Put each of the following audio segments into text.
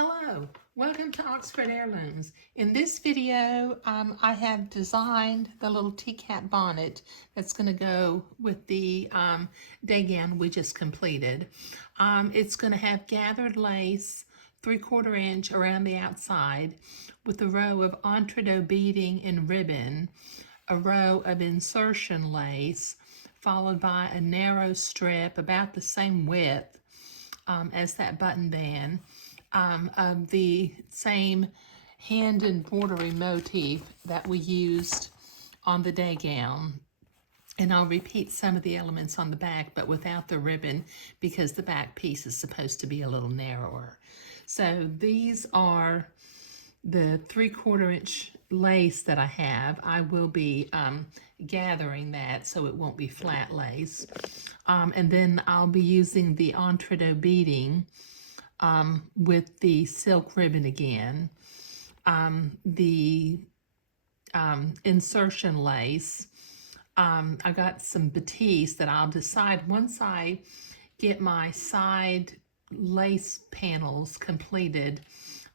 Hello, welcome to Oxford Heirlooms. In this video, I have designed the little teacup bonnet that's going to go with the day gown we just completed. It's going to have gathered lace, 3/4 inch around the outside, with a row of entree beading and ribbon, a row of insertion lace, followed by a narrow strip about the same width as that button band, of the same hand embroidery motif that we used on the day gown. And I'll repeat some of the elements on the back, but without the ribbon, because the back piece is supposed to be a little narrower. So these are the 3/4 inch lace that I have. I will be gathering that so it won't be flat lace. And then I'll be using the entree beading with the silk ribbon again. The insertion lace. I got some batiste that I'll decide once I get my side lace panels completed.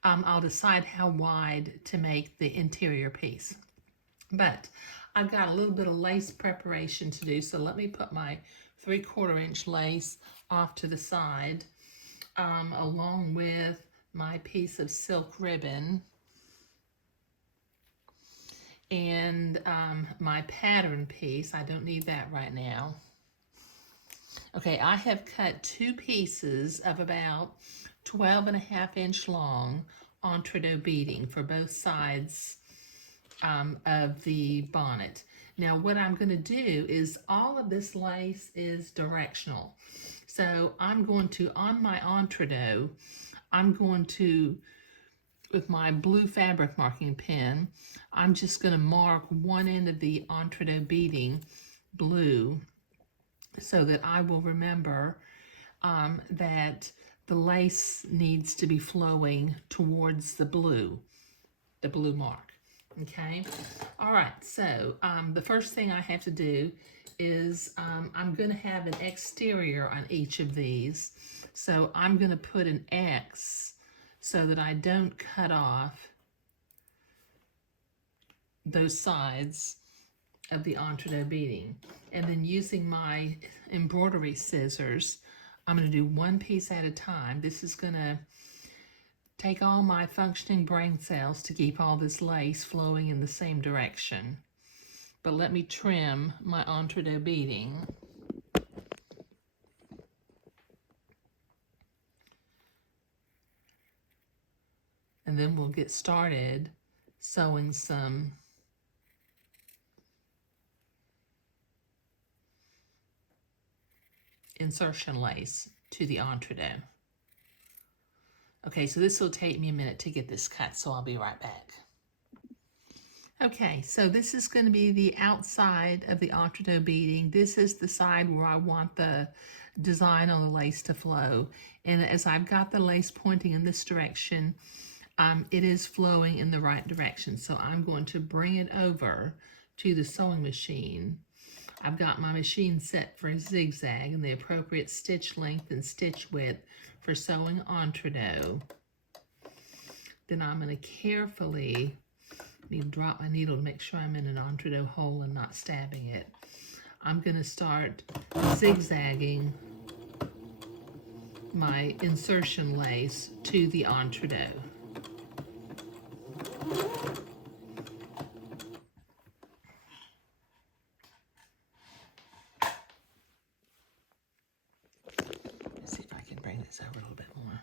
I'll decide how wide to make the interior piece. But I've got a little bit of lace preparation to do, so let me put my 3/4 inch lace off to the side, along with my piece of silk ribbon and my pattern piece. I don't need that right now. Okay, I have cut two pieces of about 12.5 inch long entree beading for both sides of the bonnet. Now what I'm going to do is, all of this lace is directional. So I'm going to, on my entree, I'm going to, with my blue fabric marking pen, I'm just going to mark one end of the entree beading blue so that I will remember that the lace needs to be flowing towards the blue mark. Okay, all right, so the first thing I have to do is I'm going to have an exterior on each of these. So I'm going to put an X so that I don't cut off those sides of the entree beading. And then using my embroidery scissors, I'm going to do one piece at a time. This is going to take all my functioning brain cells to keep all this lace flowing in the same direction. But let me trim my entree beading. And then we'll get started sewing some insertion lace to the entree. Okay, so this will take me a minute to get this cut, so I'll be right back. Okay, so this is going to be the outside of the entree beading. This is the side where I want the design on the lace to flow. And as I've got the lace pointing in this direction, it is flowing in the right direction. So I'm going to bring it over to the sewing machine. I've got my machine set for a zigzag and the appropriate stitch length and stitch width for sewing entree. Then I'm going to carefully drop my needle to make sure I'm in an entree hole and not stabbing it. I'm going to start zigzagging my insertion lace to the entree. Let's see if I can bring this over a little bit more.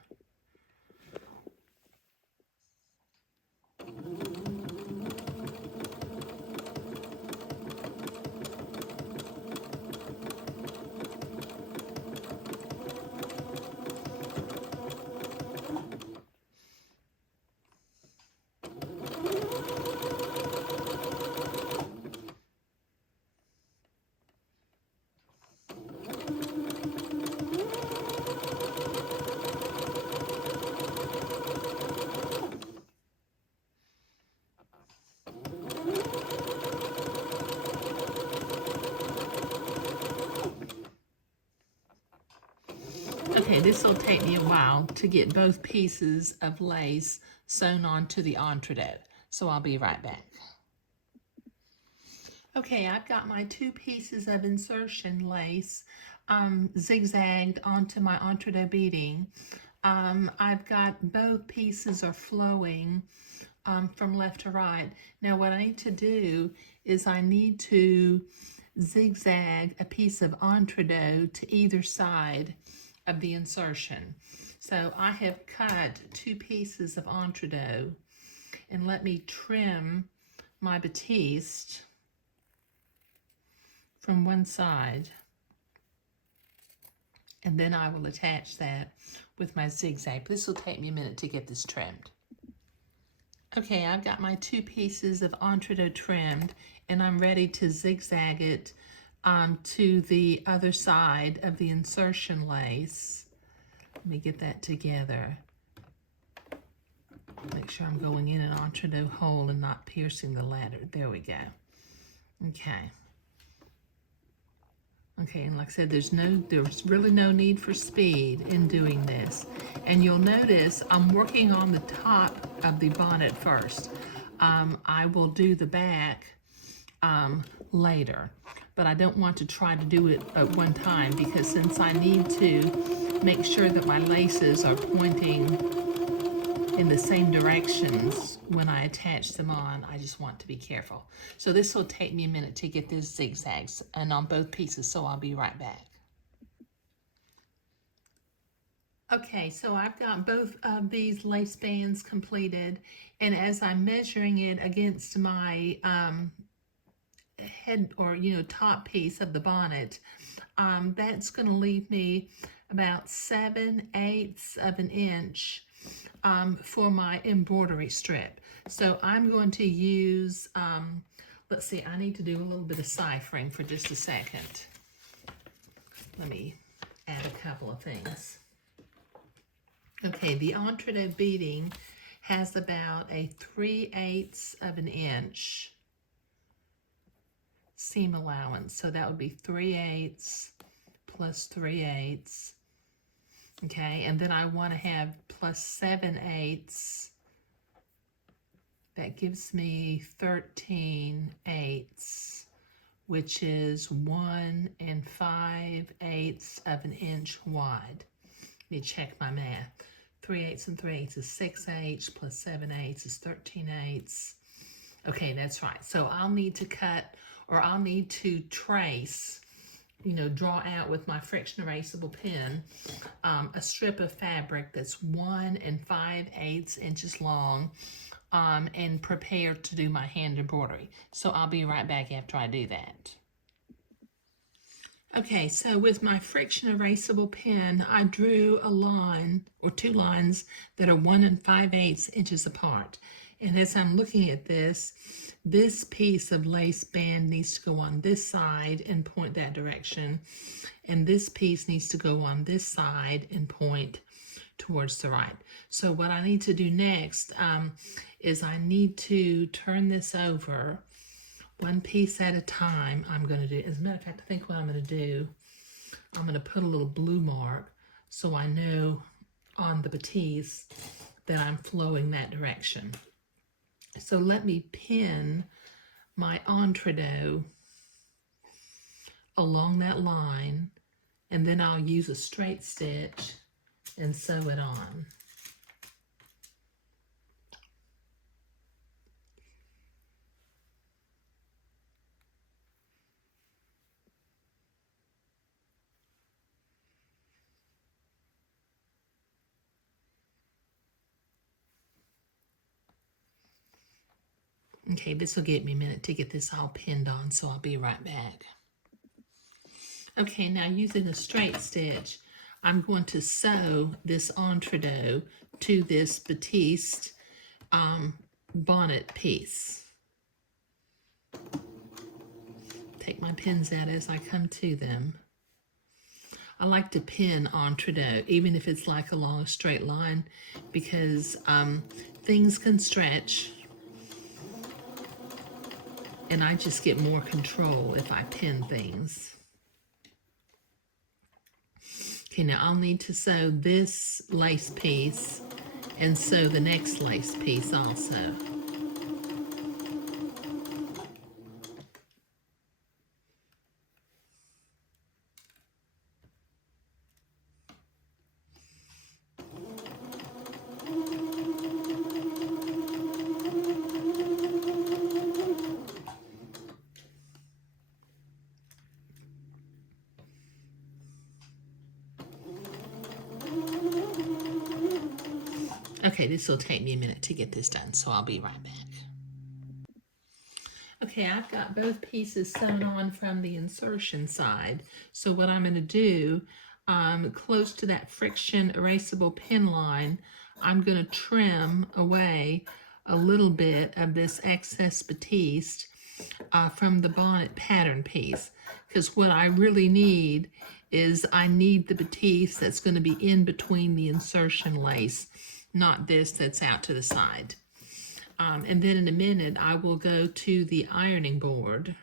Okay, this will take me a while to get both pieces of lace sewn onto the entree, so I'll be right back. Okay, I've got my 2 pieces of insertion lace zigzagged onto my entree beading. I've got both pieces are flowing from left to right. Now what I need to do is I need to zigzag a piece of entree to either side of the insertion. So I have cut 2 pieces of entree, and let me trim my batiste from one side, and then I will attach that with my zigzag. This will take me a minute to get this trimmed. Okay, I've got my 2 pieces of entree trimmed, and I'm ready to zigzag it to the other side of the insertion lace. Let me get that together. Make sure I'm going in an entree hole and not piercing the ladder. There we go. Okay. Okay, and like I said, there's really no need for speed in doing this. And you'll notice I'm working on the top of the bonnet first. I will do the back later, but I don't want to try to do it at one time, because since I need to make sure that my laces are pointing in the same directions when I attach them on, I just want to be careful. So this will take me a minute to get these zigzags and on both pieces, so I'll be right back. Okay, so I've got both of these lace bands completed, and as I'm measuring it against my head or top piece of the bonnet, that's going to leave me about 7/8 of an inch for my embroidery strip. So I'm going to use, let's see, I need to do a little bit of ciphering for just a second. Let me add a couple of things. Okay, the entree beading has about a 3/8 of an inch seam allowance. So that would be 3/8 plus 3/8. Okay, and then I want to have plus 7/8. That gives me 13/8, which is 1 5/8 of an inch wide. Let me check my math. 3/8 and 3/8 is 6/8 plus 7/8 is 13/8. Okay, that's right. So I'll need to cut, or I'll need to trace, draw out with my friction erasable pen a strip of fabric that's 1 5/8 inches long, and prepare to do my hand embroidery. So I'll be right back after I do that. Okay, so with my friction erasable pen, I drew a line or 2 lines that are 1 5/8 inches apart. And as I'm looking at this piece of lace band needs to go on this side and point that direction. And this piece needs to go on this side and point towards the right. So what I need to do next is I need to turn this over one piece at a time. I'm going to do, as a matter of fact, I think what I'm going to do, I'm going to put a little blue mark so I know on the batiste that I'm flowing that direction. So let me pin my entree along that line, and then I'll use a straight stitch and sew it on. Okay, this will get me a minute to get this all pinned on, so I'll be right back. Okay, now using a straight stitch, I'm going to sew this entree to this batiste bonnet piece. Take my pins out as I come to them. I like to pin entree, even if it's like along a straight line, because things can stretch, and I just get more control if I pin things. Okay, now I'll need to sew this lace piece and sew the next lace piece also. Okay, this will take me a minute to get this done, so I'll be right back. Okay, I've got both pieces sewn on from the insertion side. So what I'm going to do, close to that friction erasable pin line, I'm going to trim away a little bit of this excess batiste from the bonnet pattern piece. Because what I really need is I need the batiste that's going to be in between the insertion lace, not this that's out to the side. And then in a minute, I will go to the ironing board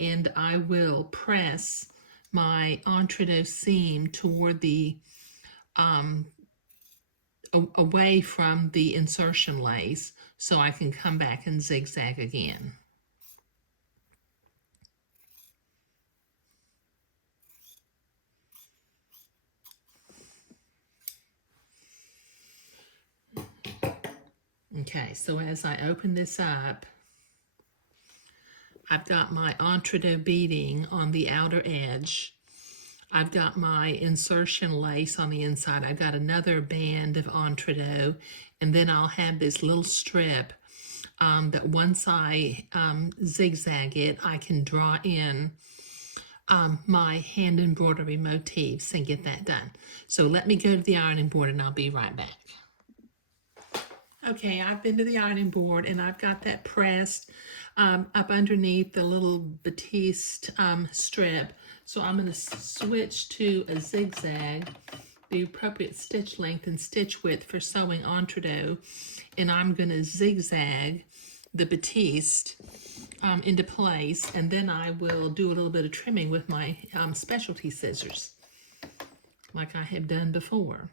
and I will press my entredeux seam toward the, away from the insertion lace so I can come back and zigzag again. Okay, so as I open this up, I've got my entredeux beading on the outer edge. I've got my insertion lace on the inside. I've got another band of entredeux, and then I'll have this little strip that once I zigzag it, I can draw in my hand embroidery motifs and get that done. So let me go to the ironing board and I'll be right back. Okay, I've been to the ironing board and I've got that pressed up underneath the little batiste strip. So I'm going to switch to a zigzag, the appropriate stitch length and stitch width for sewing entredeux, and I'm going to zigzag the batiste into place, and then I will do a little bit of trimming with my specialty scissors, like I have done before.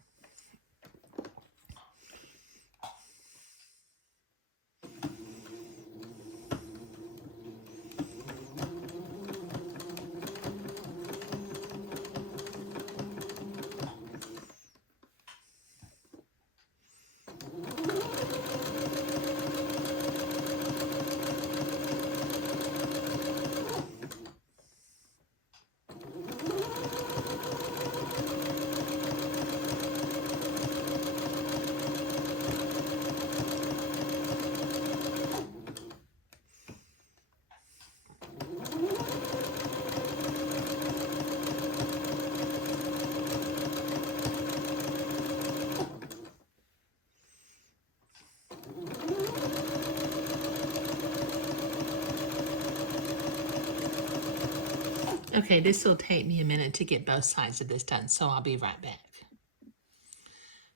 Okay, this will take me a minute to get both sides of this done, so I'll be right back.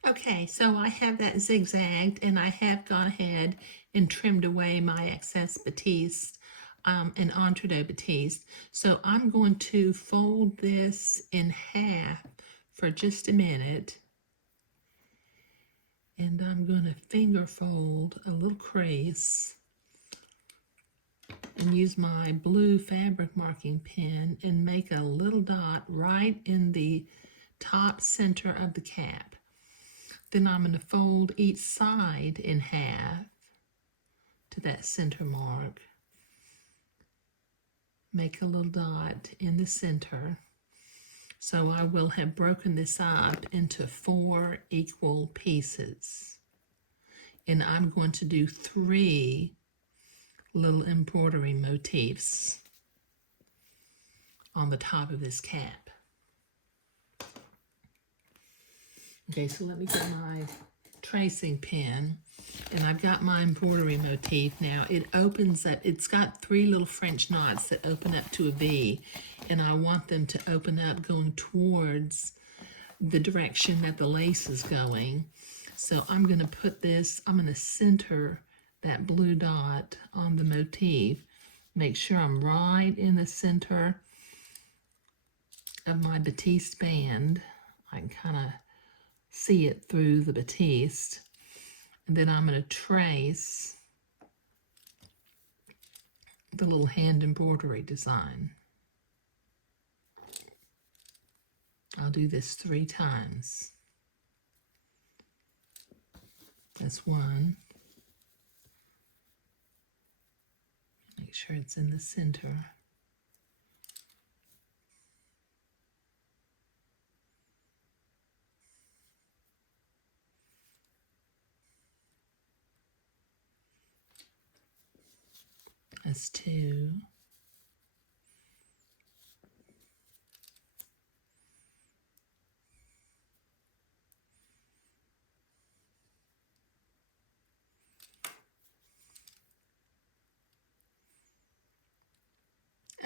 Okay, so I have that zigzagged and I have gone ahead and trimmed away my excess batiste and entredeux batiste. So I'm going to fold this in half for just a minute. And I'm going to finger fold a little crease and use my blue fabric marking pen and make a little dot right in the top center of the cap. Then I'm going to fold each side in half to that center mark. Make a little dot in the center. So I will have broken this up into 4 equal pieces. And I'm going to do 3 little embroidery motifs on the top of this cap. Okay, so let me get my tracing pen, and I've got my embroidery motif now. It opens up, it's got 3 little French knots that open up to a V, and I want them to open up going towards the direction that the lace is going. So I'm going to put this, I'm going to center that blue dot on the motif, make sure I'm right in the center of my batiste band. I can kind of see it through the batiste. And then I'm going to trace the little hand embroidery design. I'll do this 3 times. That's 1. Make sure it's in the center. That's 2.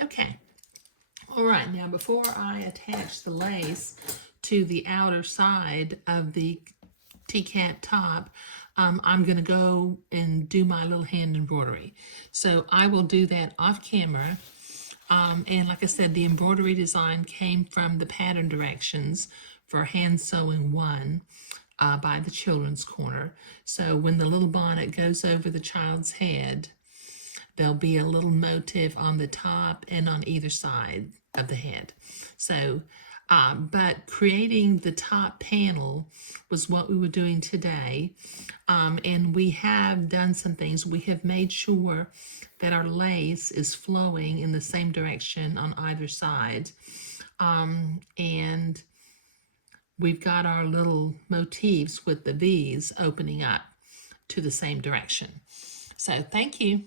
Okay. All right, now before I attach the lace to the outer side of the tea-cap top, I'm going to go and do my little hand embroidery. So I will do that off camera. And like I said, the embroidery design came from the pattern directions for Handsewing 1 by the Children's Corner. So when the little bonnet goes over the child's head, there'll be a little motif on the top and on either side of the head. So, but creating the top panel was what we were doing today. And we have done some things. We have made sure that our lace is flowing in the same direction on either side. And we've got our little motifs with the V's opening up to the same direction. So thank you.